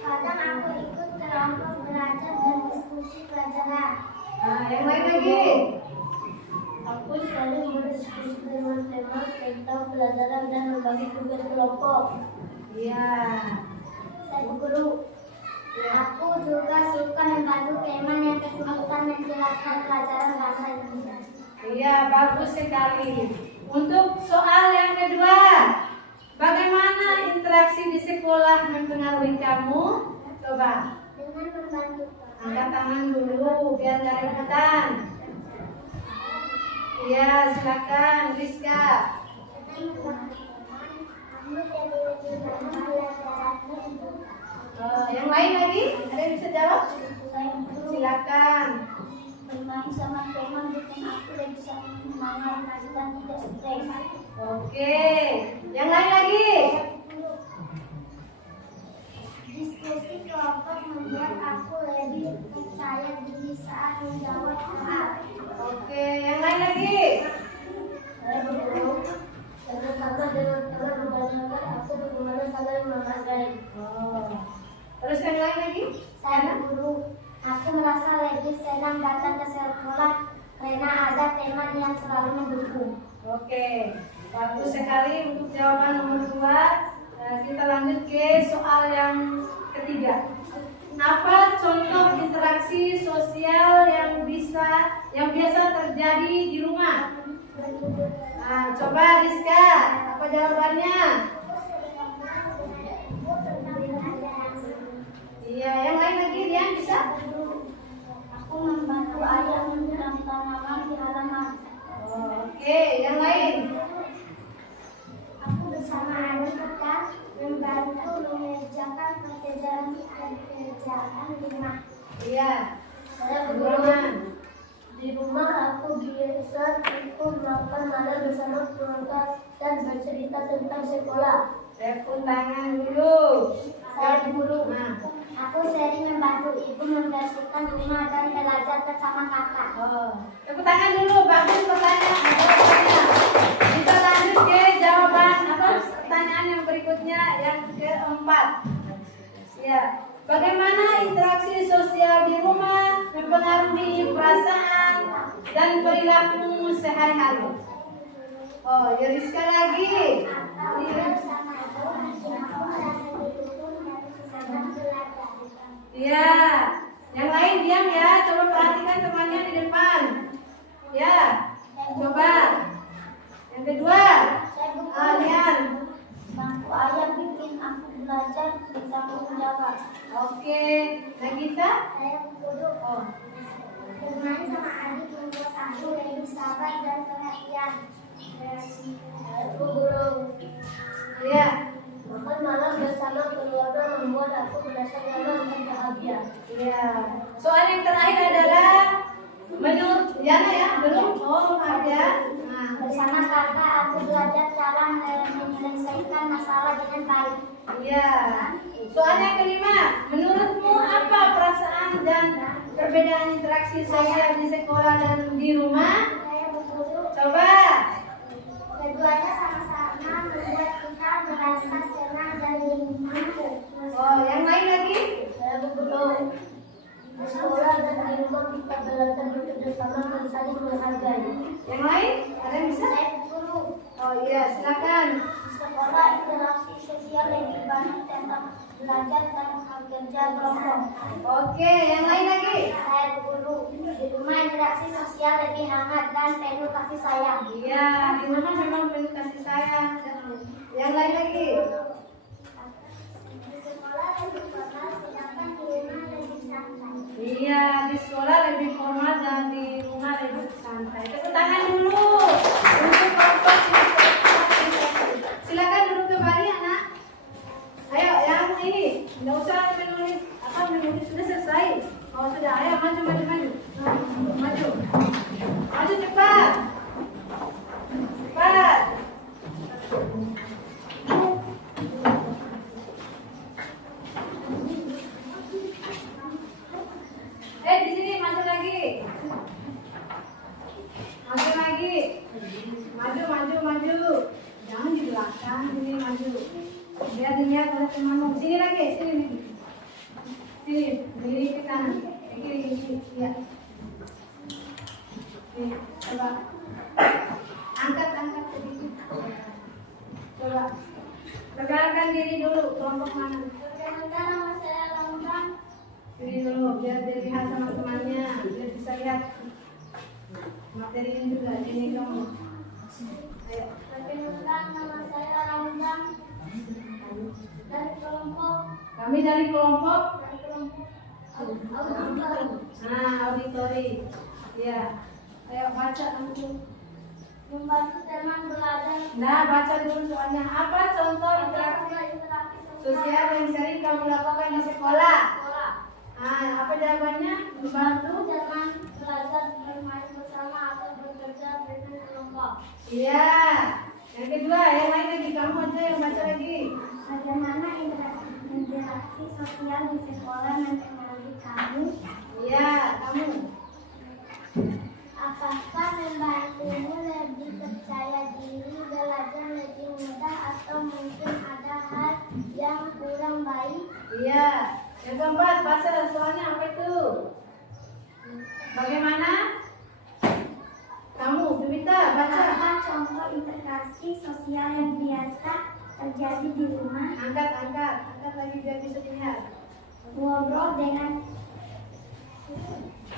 Kadang aku ikut kelompok belajar dan diskusi pelajaran. Nah, yang lain lagi. Aku selalu berdiskusi dengan teman tentang pelajaran dan membagi tugas kelompok. Iya. Saya guru. Aku juga suka membantu teman yang kesulitan menjelaskan pelajaran bahasa Indonesia. Iya, bagus sekali. Untuk soal yang kedua, bagaimana interaksi di sekolah mempengaruhi kamu? Coba. Dengan membantu Angkat tangan dulu biar nggak rebutan. Iya, silakan Rizka. Yang lain lagi? Ada yang bisa jawab? Silakan. Bermain sama teman bikin aku lebih bisa semangat dan tidak stres. Oke. Yang lain lagi? Diskusi kelompok membuat aku lebih percaya diri saat menjawab soal. Oke. Yang lain lagi? Saya berguru bersama dengan teman mengajarkan aku bagaimana saling menghargai. Oh. Terus yang lain lagi? Saya guru, aku merasa lebih senang datang ke sekolah karena ada teman yang selalu mendukung. Oke. Bagus sekali untuk jawaban nomor 2. Kita lanjut ke soal yang ketiga. Apa contoh interaksi sosial yang biasa terjadi di rumah? Nah, coba Rizka, apa jawabannya? Iya, yang lain lagi dia bisa? Aku membantu ayah menyiram tanaman di halaman. Oh, oke, yang lain? Aku bersama adik-adik membantu mengerjakan pekerjaan rumah. Iya. Saya Ruangan. di rumah aku biasa ikut makan malam bersama keluarga dan bercerita tentang sekolah. Tepuk tangan dulu. Saya guru. Nah. Aku sering membantu ibu membersihkan rumah dan belajar bersama kakak. Oh, tepuk tangan dulu. Bagus pertanyaan. Kita lanjut ke jawaban pertanyaan yang berikutnya yang keempat. Ya, bagaimana interaksi sosial di rumah mempengaruhi perasaan dan perilaku sehari-hari? Oh, ya Rizka lagi. Aku bersama ibu, aku merasa didukung dan semangat belajar. Iya, yang lain diam ya. Coba perhatikan temannya di depan. Ya, coba. Yang kedua, Lian. Bangku ayah bikin aku belajar bertanggung jawab. Oke, Nagita. Saya guru. Oh, Bermain sama adik membuat aku lebih sabar dan perhatian. Aku guru. iya. Makan malam bersama keluarga membuat aku merasa nyaman dan bahagia. Iya. Soal yang terakhir adalah menurut Yana ya, belum? ya. Nah, Bersama kakak aku belajar cara menyelesaikan masalah dengan baik. iya. Soal yang kelima, menurutmu apa perasaan dan perbedaan interaksi sosial di sekolah dan di rumah? Saya berguru. Coba. Keduanya sama-sama membuat kita merasa senang dan nyaman. Oh, yang lain lagi? Saya berguru. Di sekolah dan di rumah kita belajar bekerja sama dan saling menghargai. Yang lain? Ada yang bisa? Saya berguru. Oh iya, silakan. Di sekolah interaksi sosial lebih banyak tentang belajar dan kerja kelompok. Oke, yang lain lagi? Saya berguru. Di rumah interaksi sosial lebih hangat dan penuh kasih sayang. Iya, di rumah memang penuh kasih sayang. Yang lain lagi? Di sekolah lebih formal, sedangkan di rumah lebih santai. Iya, di sekolah lebih formal dan di rumah lebih santai. Tepuk tangan dulu untuk kelompok siswa. Silakan duduk kembali, anak. Ayo, yang ini nggak usah menulis sudah selesai. Oh sudah, ayo maju. Maju cepat. Cepat. Di sini maju lagi. Maju. Jangan di belakang, sini maju. Biar dilihat oleh temanmu. Sini lagi. Sini, diri ke kanan. Ke kiri. Ya. Nih, coba. Angkat sedikit. Coba. Tegakkan diri dulu, kelompok mana? Perkenalkan, nama saya Lambang. Diri dulu, biar dilihat sama temannya, biar bisa lihat materi ini juga. Ini kamu. Ayo. Perkenalkan, nama saya Lambang. Dari kelompok auditori. Nah, auditori. Ya. Ayo baca kamu. Membantu teman belajar. Nah, baca dulu soalnya. Apa contoh interaksi sosial yang sering kamu lakukan di sekolah? Apa jawabannya? Membantu. Teman belajar bermain bersama atau bekerja dengan kelompok. Iya. Yang kedua, yang lain lagi kamu aja yang baca lagi. Bagaimana interaksi sosial di sekolah mempengaruhi kamu? Iya, kamu. Apakah membantumu lebih percaya diri, belajar lebih mudah, atau mungkin ada hal yang kurang baik? Iya. Yang keempat, baca soalnya apa itu? Bagaimana? Kamu, Bibita, baca. Apa contoh interaksi sosial yang biasa terjadi di rumah? Angkat lagi biar bisa dilihat. Ngobrol dengan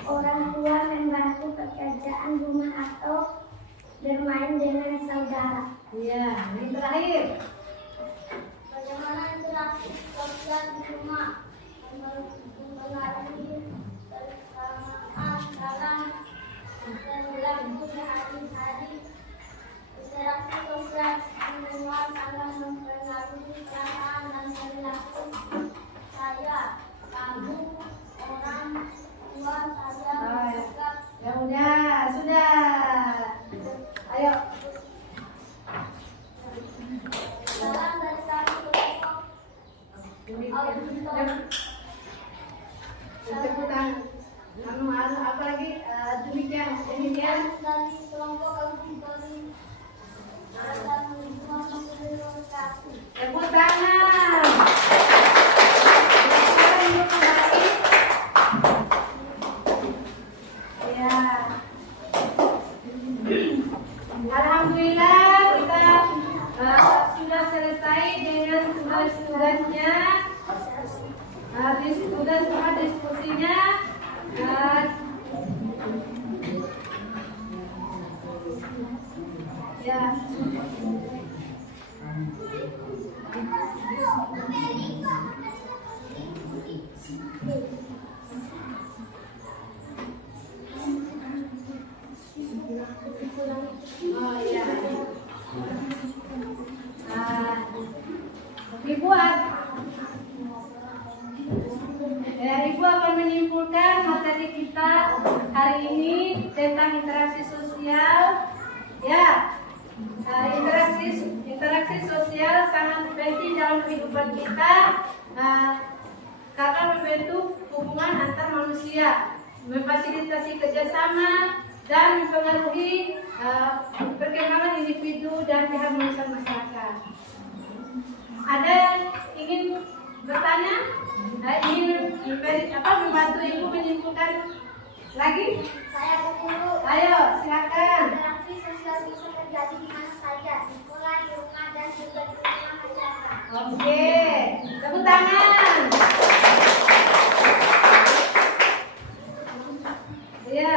orang tua, membantu pekerjaan rumah, atau bermain dengan saudara. Iya, yang terakhir. Bagaimana interaksi sosial di rumah mempengaruhi kebersamaan dalam perilaku sehari-hari? Interaksi sosial di rumah sangat mempengaruhi perasaan dan perilaku saya, kamu, orang tua saya, juga. Ya udah, sudah. Ayo. Salam dari kami kelompok auditor. Tepuk tangan. Apa lagi? Demikian. Dari kelompok auditor. Assalamualaikum warahmatullahi wabarakatuh. Tepuk tangan. Sekarang duduk kembali. Ya. Alhamdulillah kita sudah selesai dengan tugas-tugasnya. Sudah semua diskusinya. Ya. Oh iya. Ibu akan menyimpulkan materi kita hari ini tentang interaksi sosial Ya, interaksi sosial sangat penting dalam kehidupan kita karena membentuk hubungan antar manusia, memfasilitasi kerjasama dan mempengaruhi perkembangan individu dan keharmonisan masyarakat. Ada yang ingin bertanya? Ingin membantu ibu menyimpulkan lagi? Saya guru. Ayo, silakan. Interaksi sosial bisa terjadi di mana saja, di sekolah, di rumah, dan juga di lingkungan masyarakat. Oke, tepuk tangan. Ya.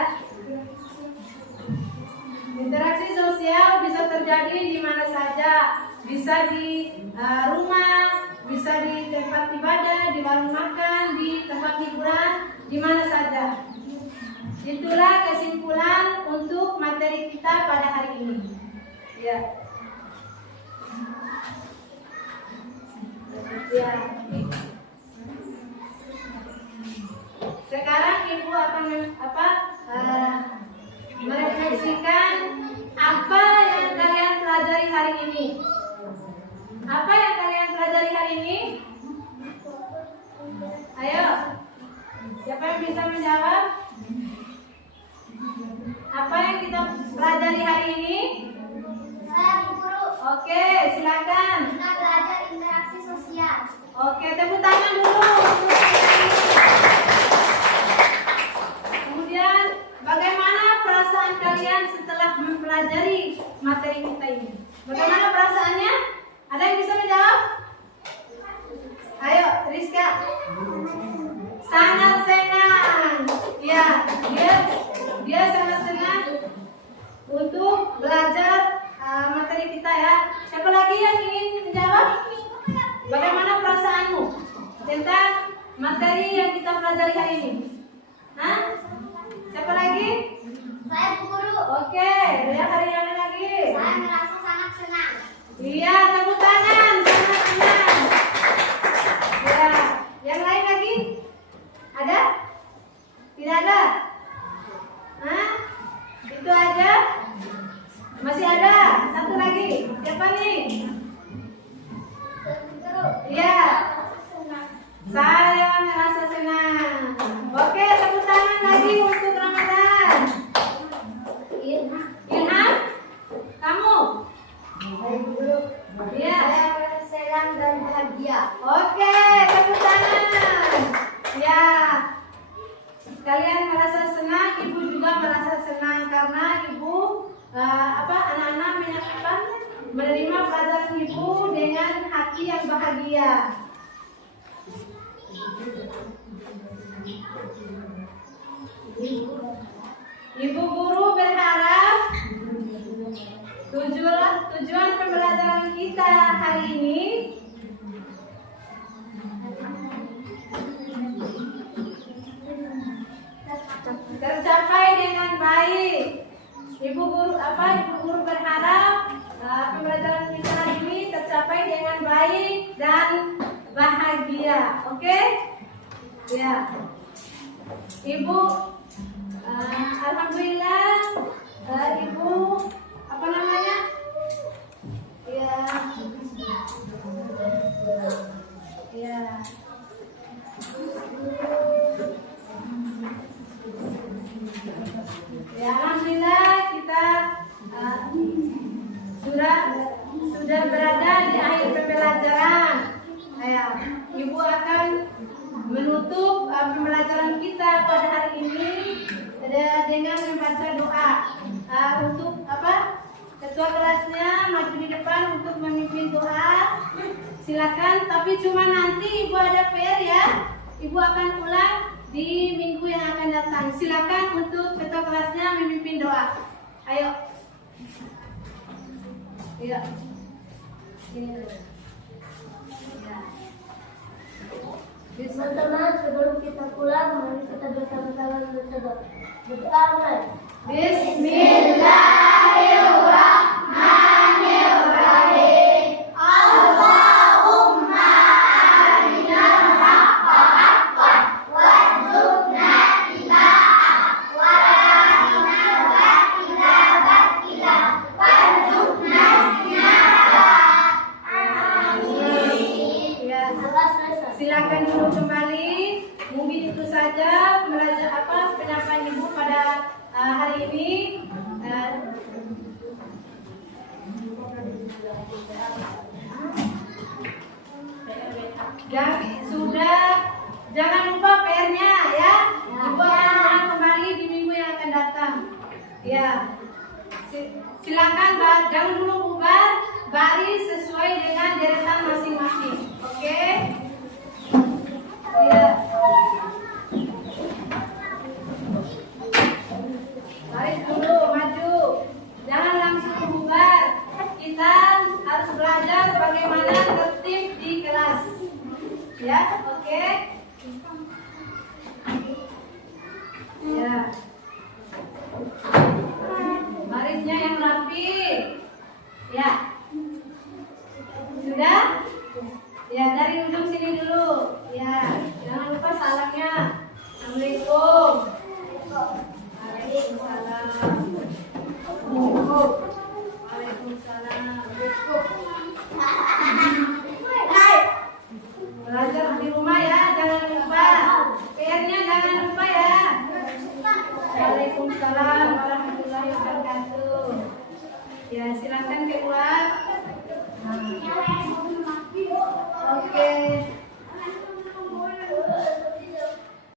Interaksi sosial bisa terjadi di mana saja, bisa di rumah, bisa di tempat ibadah, di warung makan, di tempat hiburan, di mana saja. Itulah kesimpulan untuk materi kita pada hari ini. Ya. Ya. Sekarang ibu akan merefleksikan apa yang kalian pelajari hari ini. Apa yang kalian pelajari hari ini? Ayo, siapa yang bisa menjawab? Apa yang kita pelajari hari ini? Saya guru. Oke, silakan. Kita belajar interaksi sosial. Oke, tepuk tangan dulu. Kemudian, bagaimana perasaan kalian setelah mempelajari materi kita ini? Bagaimana perasaannya? Ada yang bisa menjawab? Ayo, Rizka. Sangat senang. Ya, dia sangat senang untuk belajar materi kita ya. Siapa lagi yang ingin menjawab? Bagaimana perasaanmu tentang materi yang kita pelajari hari ini? Hah? Siapa lagi? Saya guru. Oke, lihat hari yang lagi. Saya merasa sangat senang. Iya, tepuk tangan, sangat senang. Ya, yang lain lagi? Ada? Tidak ada? Hah? Itu aja? Masih ada? Satu lagi. Siapa nih? Iya. Saya merasa senang. Oke, tepuk tangan lagi untuk Ramadan. Ilham? Kamu? Iya. Saya merasa senang dan bahagia. Oke, tepuk tangan. Ya. Kalian merasa senang, ibu juga merasa senang karena ibu anak-anak menerima pelajaran ibu dengan hati yang bahagia. Ibu guru berharap tujuan pembelajaran kita hari ini tercapai dengan baik. Ibu guru berharap pembelajaran kita hari ini tercapai dengan baik dan bahagia. Oke? Ya. Ibu alhamdulillah ibu apa namanya? Ya. Ya. Ya, alhamdulillah kita sudah berada di akhir pembelajaran. Ya, ibu akan menutup pembelajaran kita pada hari ini dengan membaca doa. Untuk ketua kelasnya maju di depan untuk memimpin doa. Silakan, tapi cuma nanti ibu ada PR ya. Ibu akan ulang di minggu yang akan datang. Silakan untuk ketua kelasnya memimpin doa. Ayo. Iya. Teman-teman, sebelum kita pulang, mari kita bersama-sama berdoa. Berdoa. Bismillahirrahmanirrahim. Allahumma arinal haqqa haqqan warzuqna ittiba'ah wa arinal batila batila Sudah, jangan lupa PR-nya ya. Dibuat kembali di minggu yang akan datang. Ya, silakan jangan dulu bubar, baris sesuai dengan deretan masing-masing. Oke? Ya. Baris dulu, maju. Jangan langsung bubar. Kita harus belajar bagaimana tertib di kelas. Ya, oke. Ya. Barisnya yang rapi. Ya. Sudah? Ya, dari ujung sini dulu. Ya, jangan lupa salamnya. Assalamualaikum. Waalaikumsalam. Waalaikumsalam. Belajar di rumah ya, jangan lupa. PR-nya jangan lupa ya. Waalaikumsalam warahmatullahi wabarakatuh. Ya, silakan keluar. Oke.